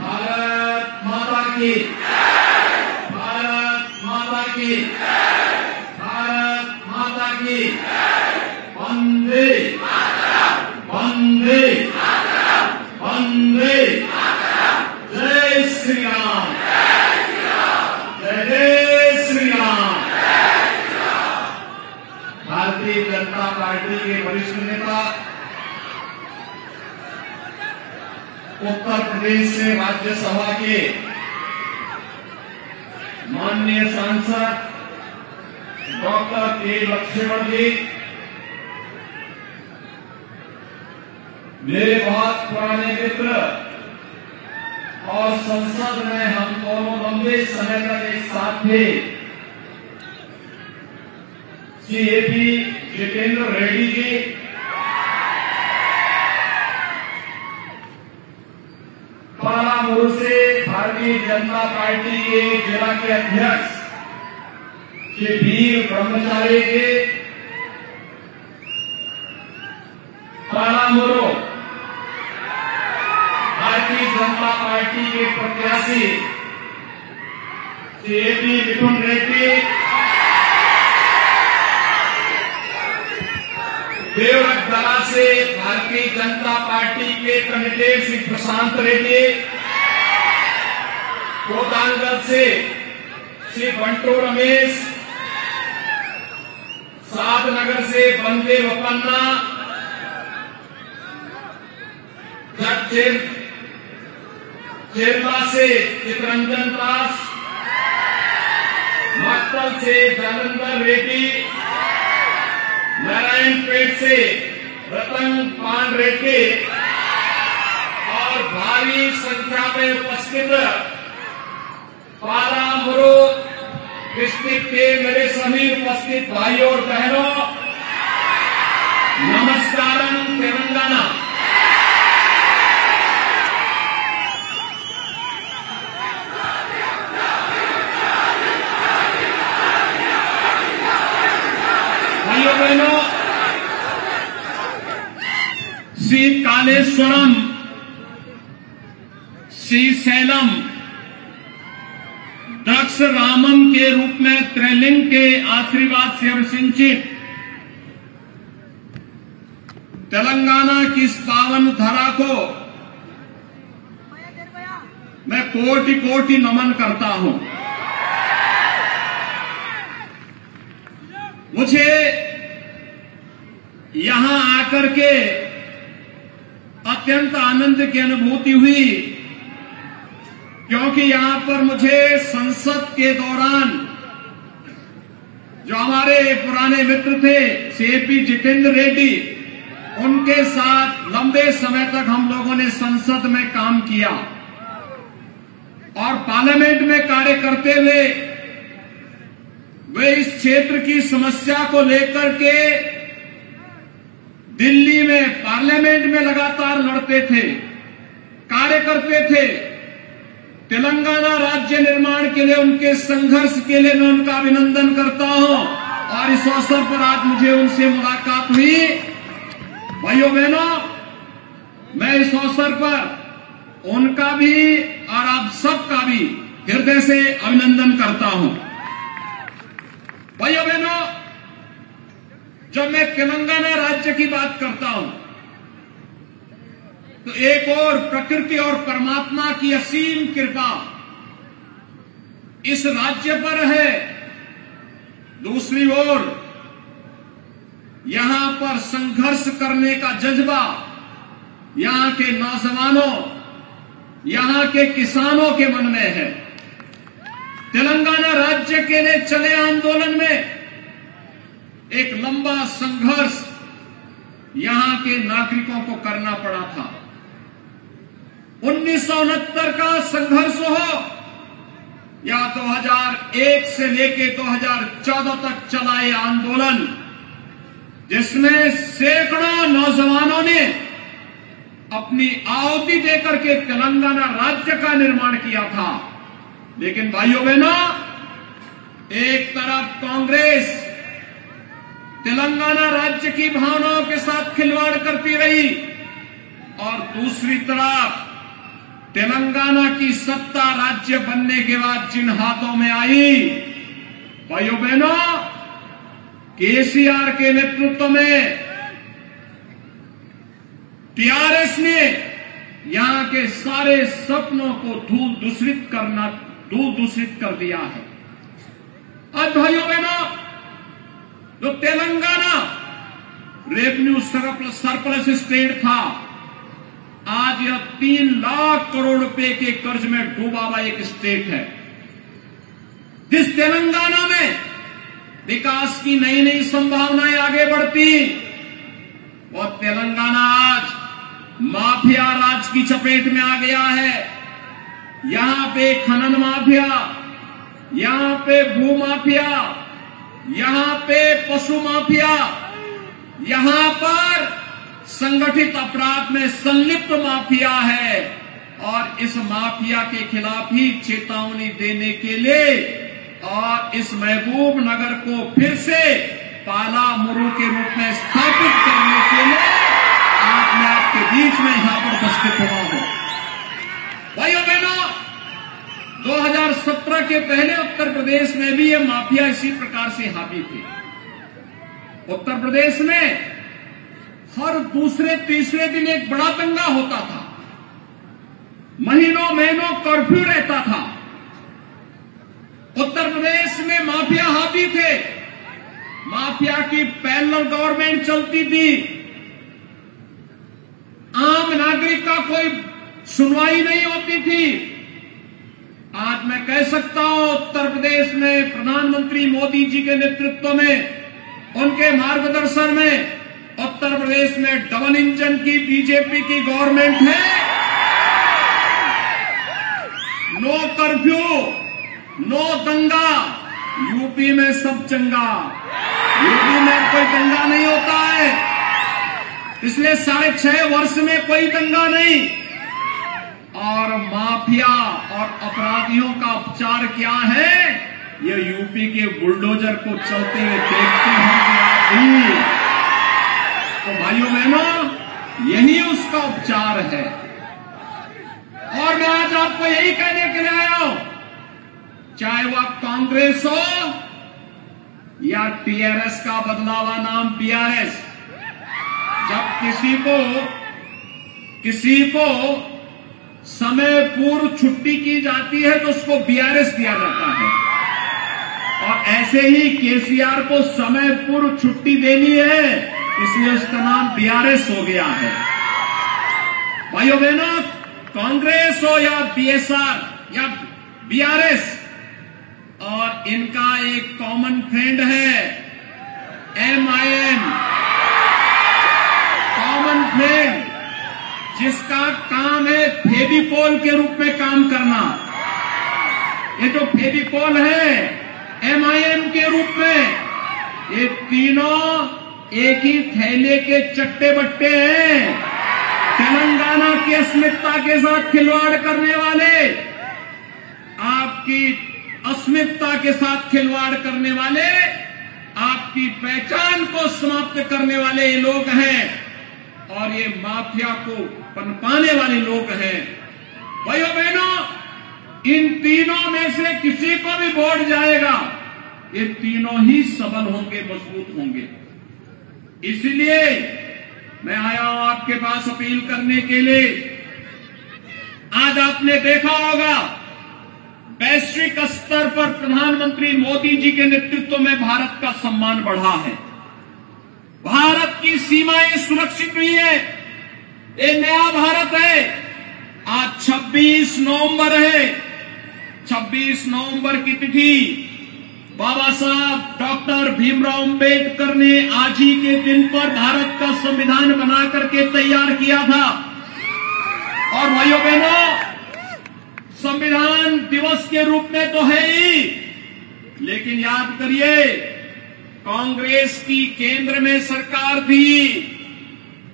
भारत माता की, भारत माता की, भारत माता की, वंदे वंदे वंदे, जय श्री राम, जय जय श्री राम। भारतीय जनता पार्टी के वरिष्ठ नेता, उत्तर प्रदेश से राज्यसभा के माननीय सांसद डॉक्टर के लक्ष्मण जी, मेरे बहुत पुराने मित्र और संसद में हम दोनों लंबे समय तक एक साथ थे, श्री ए.पी. जितेंद्र रेड्डी जी, पालामुरु से भारतीय जनता पार्टी के जिला के अध्यक्ष श्री वीर ब्रह्मचारी जी, पालामुरु भारतीय जनता पार्टी के प्रत्याशी श्री ए.पी. मिथुन रेड्डी, देवरगढ़ से भारतीय जनता पार्टी के कैंडिडेट श्री प्रशांत रेड्डी, कोदानगढ़ से श्री बंटू रमेश, साधनगर से बंदे वपन्ना, चेरला से चितरंजन दास, मक्तल से जालंधर रेड्डी, नारायणपेट से रतन पान रेड्डी और भारी संख्या में उपस्थित पालामुरु डिस्ट्रिक्ट के मेरे सभी उपस्थित भाइयों और बहनों, नमस्कारम तेलंगाना। भाइयों बहनों, श्री कालेश्वरम, श्रीशैलम, दक्ष रामम के रूप में त्रैलिंग के आशीर्वाद से अभिषिंचित तेलंगाना की इस पावन धरा को मैं कोटि कोटि नमन करता हूं। मुझे यहां आकर के अत्यंत आनंद की अनुभूति हुई, क्योंकि यहां पर मुझे संसद के दौरान जो हमारे पुराने मित्र थे ए.पी. जितेंद्र रेड्डी, उनके साथ लंबे समय तक हम लोगों ने संसद में काम किया और पार्लियामेंट में कार्य करते हुए वे इस क्षेत्र की समस्या को लेकर के दिल्ली में पार्लियामेंट में लगातार लड़ते थे, कार्य करते थे। तेलंगाना राज्य निर्माण के लिए उनके संघर्ष के लिए मैं उनका अभिनंदन करता हूं और इस अवसर पर आज मुझे उनसे मुलाकात हुई। भाइयों बहनों, मैं इस अवसर पर उनका भी और आप सबका भी हृदय से अभिनंदन करता हूं। भाइयों बहनों, जब मैं तेलंगाना राज्य की बात करता हूं तो एक और प्रकृति और परमात्मा की असीम कृपा इस राज्य पर है, दूसरी ओर यहां पर संघर्ष करने का जज्बा यहां के नौजवानों, यहां के किसानों के मन में है। तेलंगाना राज्य के लिए चले आंदोलन में एक लंबा संघर्ष यहां के नागरिकों को करना पड़ा था। 1969 का संघर्ष हो या 2001 से लेके 2014 तक चला ये आंदोलन, जिसमें सैकड़ों नौजवानों ने अपनी आहुति देकर के तेलंगाना राज्य का निर्माण किया था। लेकिन भाइयों बहनों, एक तरफ कांग्रेस तेलंगाना राज्य की भावनाओं के साथ खिलवाड़ करती रही और दूसरी तरफ तेलंगाना की सत्ता राज्य बनने के बाद जिन हाथों में आई, भाइयों बहनों, केसीआर के नेतृत्व में टीआरएस ने यहां के सारे सपनों को धूल दूषित कर दिया है। आज भाइयों बहनों, जो तेलंगाना रेवेन्यू सरप्लस स्टेट था, आज यह 3 लाख करोड़ रुपए के कर्ज में डूबा हुआ एक स्टेट है। जिस तेलंगाना में विकास की नई नई संभावनाएं आगे बढ़ती, वो तेलंगाना आज माफिया राज की चपेट में आ गया है। यहां पे खनन माफिया, यहां पे भू माफिया, यहां पे पशु माफिया, यहां पर संगठित अपराध में संलिप्त माफिया है। और इस माफिया के खिलाफ ही चेतावनी देने के लिए और इस महबूब नगर को फिर से पाला मुरु के रूप में स्थापित करने के लिए आज मैं आपके बीच में यहां पर उपस्थित हुआ हूं। भाइयों बहनों, 2017 के पहले उत्तर प्रदेश में भी ये माफिया इसी प्रकार से हावी थे। उत्तर प्रदेश में हर दूसरे तीसरे दिन एक बड़ा दंगा होता था, महीनों महीनों कर्फ्यू रहता था। उत्तर प्रदेश में माफिया हावी थे, माफिया की पैरेलल गवर्नमेंट चलती थी, आम नागरिक का कोई सुनवाई नहीं होती थी। आज मैं कह सकता हूं, उत्तर प्रदेश में प्रधानमंत्री मोदी जी के नेतृत्व में, उनके मार्गदर्शन में उत्तर प्रदेश में डबल इंजन की बीजेपी की गवर्नमेंट है। नो कर्फ्यू, नो दंगा, यूपी में सब चंगा। यूपी में कोई दंगा नहीं होता है, पिछले 6.5 वर्ष में कोई दंगा नहीं। और माफिया और अपराधियों का उपचार क्या है, ये यूपी के बुलडोजर को चलते हुए देखते हैं। तो भाइयों बहनों, यही उसका उपचार है। और मैं आज आपको यही कहने के लिए आया हूं, चाहे वह कांग्रेस हो या टीआरएस का बदला हुआ नाम बीआरएस, जब किसी को समय पूर्व छुट्टी की जाती है तो उसको बीआरएस दिया जाता है। और ऐसे ही केसीआर को समय पूर्व छुट्टी देनी है, इसलिए उसका नाम बीआरएस हो गया है। भाइयों बहनों, कांग्रेस हो या बीएसआर या बीआरएस, और इनका एक कॉमन फ्रेंड है एमआईएम, कॉमन फ्रेंड, जिसका काम है फेविकोल के रूप में काम करना। ये जो फेविकोल है एमआईएम के रूप में, ये तीनों एक ही थैले के चट्टे बट्टे हैं। तेलंगाना की अस्मिता के साथ खिलवाड़ करने वाले, आपकी अस्मिता के साथ खिलवाड़ करने वाले, आपकी पहचान को समाप्त करने वाले ये लोग हैं। और ये माफिया को पनपाने वाले लोग हैं। भाइयों बहनों, इन तीनों में से किसी को भी वोट जाएगा, ये तीनों ही सबल होंगे, मजबूत होंगे। इसलिए मैं आया हूं आपके पास अपील करने के लिए। आज आपने देखा होगा, वैश्विक स्तर पर प्रधानमंत्री मोदी जी के नेतृत्व में भारत का सम्मान बढ़ा है, भारत की सीमाएं सुरक्षित हुई है। ये नया भारत है। आज 26 नवंबर है। 26 नवंबर की तिथि बाबा साहब डॉक्टर भीमराव अंबेडकर ने आज ही के दिन पर भारत का संविधान बना करके तैयार किया था। और भाइयों बहनों, संविधान दिवस के रूप में तो है ही, लेकिन याद करिए, कांग्रेस की केंद्र में सरकार थी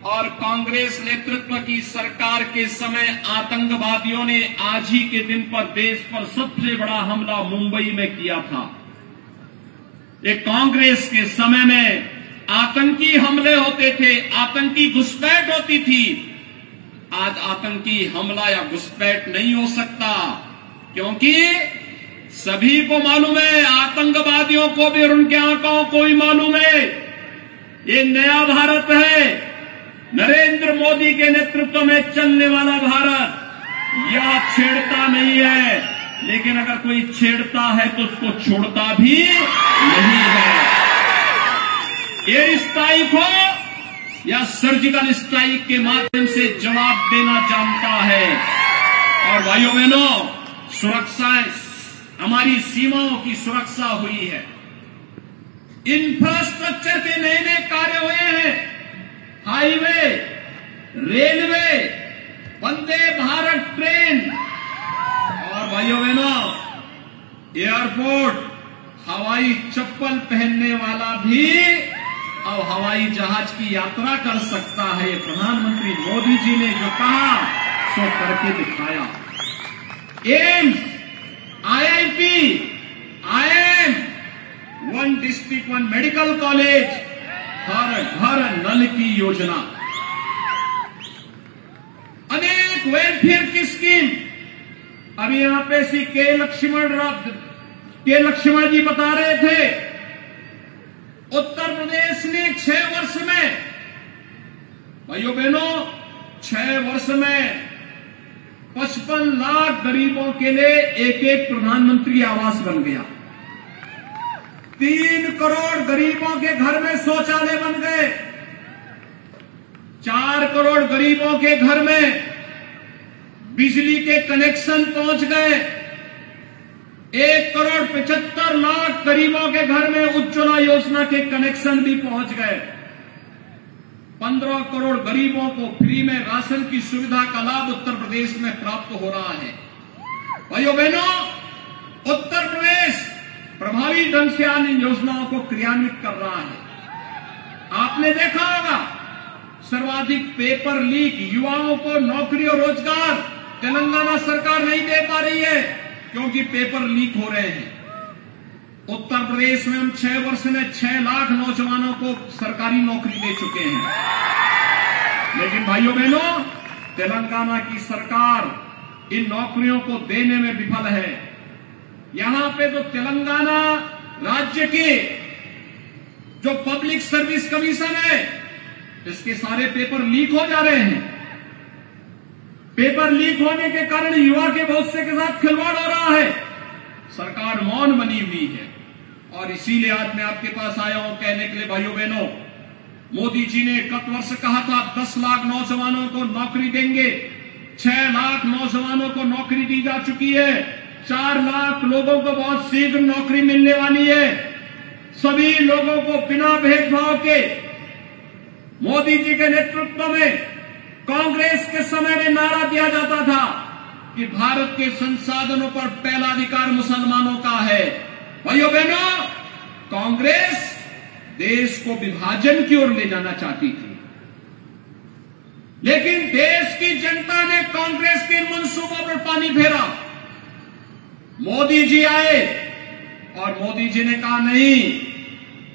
और कांग्रेस नेतृत्व की सरकार के समय आतंकवादियों ने आज ही के दिन पर देश पर सबसे बड़ा हमला मुंबई में किया था। ये कांग्रेस के समय में आतंकी हमले होते थे, आतंकी घुसपैठ होती थी। आज आतंकी हमला या घुसपैठ नहीं हो सकता, क्योंकि सभी को मालूम है, आतंकवादियों को भी और उनके आंकों को भी मालूम है, ये नया भारत है, नरेंद्र मोदी के नेतृत्व में चलने वाला भारत। यह छेड़ता नहीं है, लेकिन अगर कोई छेड़ता है तो उसको छोड़ता भी नहीं है। एयर स्ट्राइक हो या सर्जिकल स्ट्राइक के माध्यम से जवाब देना जानता है। और भाइयों बहनों, सुरक्षा, हमारी सीमाओं की सुरक्षा हुई है, इंफ्रास्ट्रक्चर के नए नए कार्य हुए हैं, highway, railway, Vande Bharat train, और भाइयों बहनों एयरपोर्ट, हवाई चप्पल पहनने वाला भी अब हवाई जहाज की यात्रा कर सकता है। प्रधानमंत्री मोदी जी ने जो कहा सो करके दिखाया। AIIMS, IIT, IIM, one district one medical college, हर घर नल की योजना, अनेक वेलफेयर की स्कीम। अभी यहां पे श्री के लक्ष्मण जी बता रहे थे, उत्तर प्रदेश ने 6 वर्ष में, भाइयों बहनों, 6 वर्ष में 55 लाख गरीबों के लिए एक एक प्रधानमंत्री आवास बन गया। 3 करोड़ गरीबों के घर में शौचालय बन गए। 4 करोड़ गरीबों के घर में बिजली के कनेक्शन पहुंच गए। 1 करोड़ 75 लाख गरीबों के घर में उज्ज्वला योजना के कनेक्शन भी पहुंच गए। 15 करोड़ गरीबों को फ्री में राशन की सुविधा का लाभ उत्तर प्रदेश में प्राप्त हो रहा है। भाइयों बहनों, उत्तर प्रदेश प्रभावी ढंग से इन योजनाओं को क्रियान्वित कर रहा है। आपने देखा होगा, सर्वाधिक पेपर लीक, युवाओं को नौकरी और रोजगार तेलंगाना सरकार नहीं दे पा रही है, क्योंकि पेपर लीक हो रहे हैं। उत्तर प्रदेश में हम 6 वर्ष में 6 लाख नौजवानों को सरकारी नौकरी दे चुके हैं। लेकिन भाइयों बहनों, तेलंगाना की सरकार इन नौकरियों को देने में विफल है। यहां पे तो तेलंगाना राज्य के जो पब्लिक सर्विस कमीशन है, इसके सारे पेपर लीक हो जा रहे हैं। पेपर लीक होने के कारण युवा के भविष्य के साथ खिलवाड़ हो रहा है। सरकार मौन बनी हुई है, और इसीलिए आज मैं आपके पास आया हूं कहने के लिए, भाइयों बहनों, मोदी जी ने गत वर्ष कहा था 10 लाख नौजवानों को नौकरी देंगे। 6 लाख नौजवानों को नौकरी दी जा चुकी है। 4 लाख लोगों को बहुत शीघ्र नौकरी मिलने वाली है। सभी लोगों को बिना भेदभाव के मोदी जी के नेतृत्व में, कांग्रेस के समय में नारा दिया जाता था कि भारत के संसाधनों पर पहला अधिकार मुसलमानों का है। भाइयों बहनों, कांग्रेस देश को विभाजन की ओर ले जाना चाहती थी, लेकिन देश की जनता ने कांग्रेस के मंसूबों पर पानी फेरा। मोदी जी आए और मोदी जी ने कहा नहीं,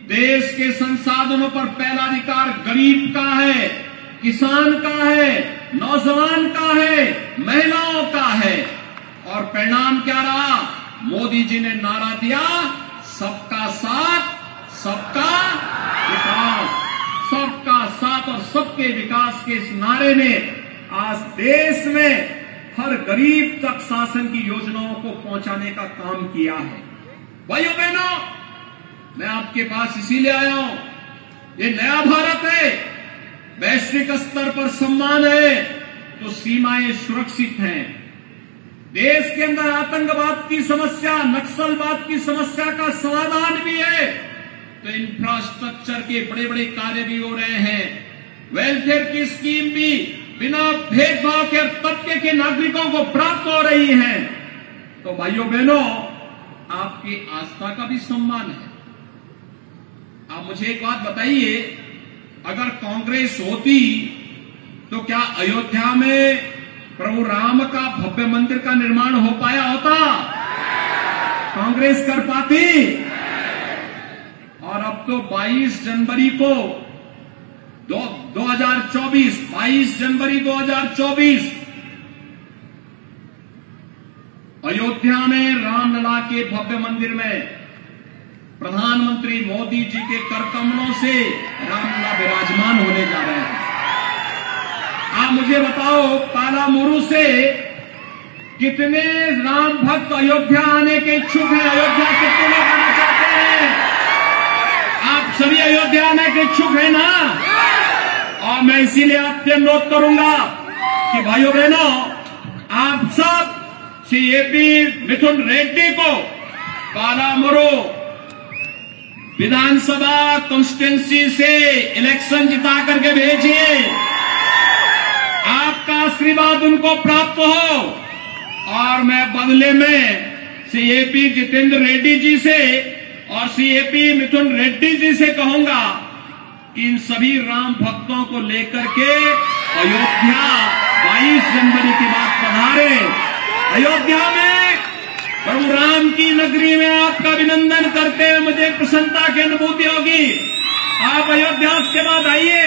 देश के संसाधनों पर पहला अधिकार गरीब का है, किसान का है, नौजवान का है, महिलाओं का है। और परिणाम क्या रहा? मोदी जी ने नारा दिया, सबका साथ, सबका विकास। सबका साथ और सबके विकास के इस नारे ने आज देश में हर गरीब तक शासन की योजनाओं को पहुंचाने का काम किया है। भाइयों बहनों, मैं आपके पास इसीलिए आया हूं, ये नया भारत है, वैश्विक स्तर पर सम्मान है तो सीमाएं सुरक्षित हैं। देश के अंदर आतंकवाद की समस्या, नक्सलवाद की समस्या का समाधान भी है, तो इंफ्रास्ट्रक्चर के बड़े बड़े कार्य भी हो रहे हैं। वेलफेयर की स्कीम भी बिना भेदभाव के तबके के नागरिकों को प्राप्त हो रही है। तो भाइयों बहनों, आपकी आस्था का भी सम्मान है। आप मुझे एक बात बताइए, अगर कांग्रेस होती तो क्या अयोध्या में प्रभु राम का भव्य मंदिर का निर्माण हो पाया होता? कांग्रेस कर पाती? और अब तो 22 जनवरी को 2024, 22 जनवरी 2024 अयोध्या में रामलला के भव्य मंदिर में प्रधानमंत्री मोदी जी के करकमलों से रामलला विराजमान होने जा रहे हैं। आप मुझे बताओ, पालामुरु से कितने राम भक्त अयोध्या आने के इच्छुक हैं? अयोध्या कितने लोग आना चाहते हैं? आप सभी अयोध्या आने के इच्छुक हैं ना? और मैं इसीलिए आपसे अनुरोध करूंगा कि भाइयों बहनों, आप सब सीएपी मिथुन रेड्डी को पालामुरु विधानसभा कॉन्स्टिट्यूंसी से इलेक्शन जिता करके भेजिए। आपका आशीर्वाद उनको प्राप्त हो और मैं बदले में सीएपी जितेंद्र रेड्डी जी से और सीएपी मिथुन रेड्डी जी से कहूंगा कि इन सभी राम भक्तों को लेकर के अयोध्या 22 जनवरी की बात पधारे। अयोध्या में प्रभु राम की नगरी में आपका अभिनंदन करते हुए मुझे प्रसन्नता की अनुभूति होगी। आप अयोध्या के बाद आइए,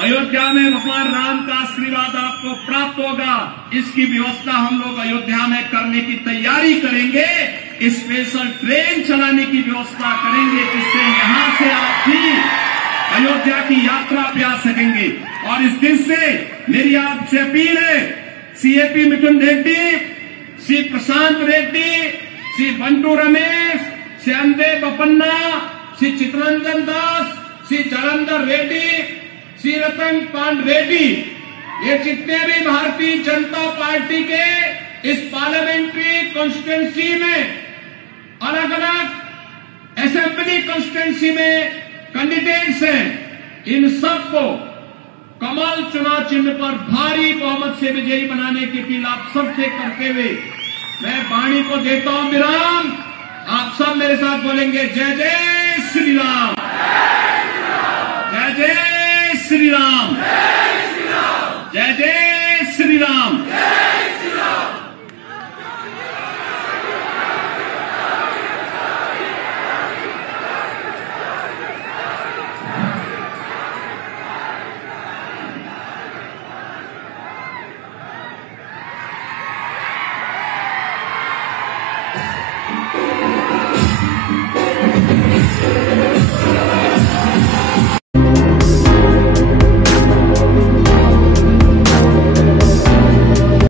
अयोध्या में भगवान राम का आशीर्वाद आपको प्राप्त होगा। इसकी व्यवस्था हम लोग अयोध्या में करने की तैयारी करेंगे। स्पेशल ट्रेन चलाने की व्यवस्था करेंगे जिससे यहां से आप भी अयोध्या की यात्रा पे आ सकेंगे। और इस दिन से मेरी आपसे अपील है, सीएपी मिथुन रेड्डी, श्री प्रशांत रेड्डी, श्री बंटू रमेश, श्री अंदे बपन्ना, श्री चित्ररंजन दास, श्री जलंधर रेड्डी, श्री रतन पांड रेड्डी, ये जितने भी भारतीय जनता पार्टी के इस पार्लियामेंट्री कॉन्स्टिट्यूंसी में अलग अलग असेंबली कॉन्स्टिट्यूंसी में कैंडिडेट्स हैं, इन सबको कमल चुनाव चिन्ह पर भारी बहुमत से विजयी बनाने की अपील आप सबसे करते हुए मैं वाणी को देता हूं विराम। आप सब मेरे साथ बोलेंगे, जय जय श्री राम, जय जय श्री राम, जय जय श्री राम।